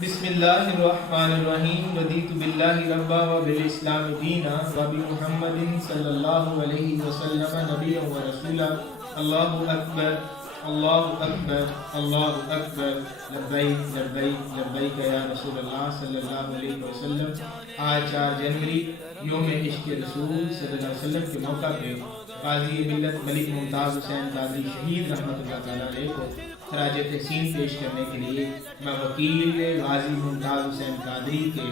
بسم اللہ الرحمن الرحیم رضیت باللہ ربا وبالاسلام دینا وبمحمد صلی اللہ علیہ وسلم نبی و رسولا اللہ اکبر اللہ اکبر اللہ اکبر لبیک لبیک لبیک یا رسول اللہ صلی اللہ علیہ وسلم۔ آج 4 جنوری یوم عشق رسول صلی اللہ علیہ وسلم کے موقع پہ قاضی ملت ملک ممتاز حسین قاضی شہید رحمۃ اللہ تعالیٰ علیہ کو خراج تحسین پیش کرنے کے لیے میں وکیل غازی ممتاز حسین قادری کے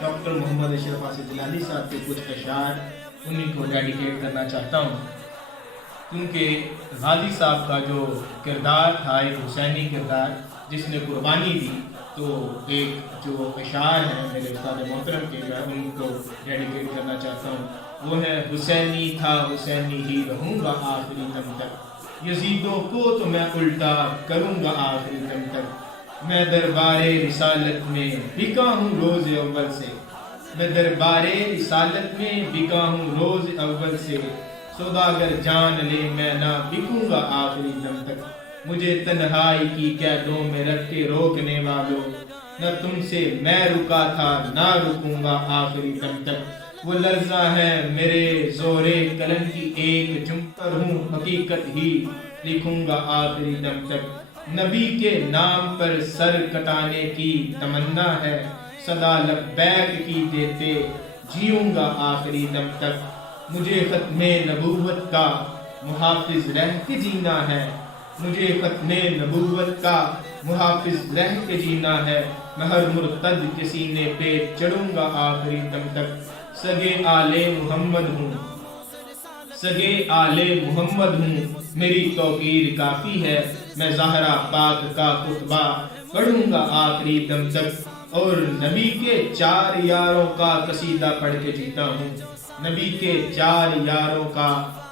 ڈاکٹر محمد اشرف حاصل جلالی صاحب کے کچھ اشعار انہیں کو ڈیڈیکیٹ کرنا چاہتا ہوں، کیونکہ غازی صاحب کا جو کردار تھا ایک حسینی کردار جس نے قربانی دی، تو ایک جو اشعار ہیں میرے استاد محترم کے میں ان کو ڈیڈیکیٹ کرنا چاہتا ہوں۔ وہ ہے: حسینی تھا حسینی ہی رہوں گا آخری دم تک، یزیدوں کو تو میں الٹا کروں گا آخری دم تک، میں دربار رسالت میں بکا ہوں روز اول سے، میں دربار رسالت میں بکا ہوں روز اول سے، سوداگر جان لے میں نہ بکوں گا آخری دم تک، مجھے تنہائی کی قیدوں میں رکھ کے روکنے والوں، نہ تم سے میں رکا تھا نہ رکوں گا آخری دم تک، وہ لرزہ ہے میرے زورے قلم کی ایک جم پر ہوں حقیقت ہی لکھوں گا آخری دم تک، نبی کے نام پر سر کٹانے کی تمنا ہے، صدا لبیک کی دیتے جیوں گا آخری دم تک، مجھے ختم نبوت کا محافظ رہ کے جینا ہے، مجھے ختم نبوت کا محافظ رہ کے جینا ہے، میں ہر مرتد کے سینے پہ چڑھوں گا آخری دم تک، سگے آل محمد ہوں سگے آل محمد ہوں، میری توقیر کافی ہے، میں زہرا پاک کا خطبہ پڑھوں گا آخری دم تک، اور نبی کے 4 یاروں کا قصیدہ پڑھ کے جیتا ہوں، نبی کے 4 یاروں کا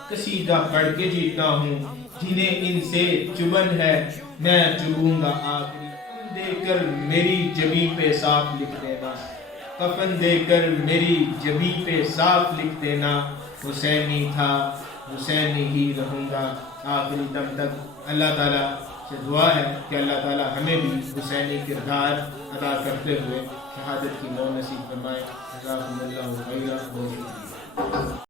قصیدہ پڑھ کے جیتا ہوں، جنہیں ان سے چبن ہے میں چبوں گا آخری دے کر میری جبیں پہ صاف لکھ دینا، کفن دے کر میری جبیں پہ صاف لکھ دینا، حسینی تھا حسینی ہی رہوں گا آخری دم تک۔ اللہ تعالیٰ سے دعا ہے کہ اللہ تعالیٰ ہمیں بھی حسینی کردار ادا کرتے ہوئے شہادت کی نصیب فرمائے۔ جزاکم اللہ خیرا۔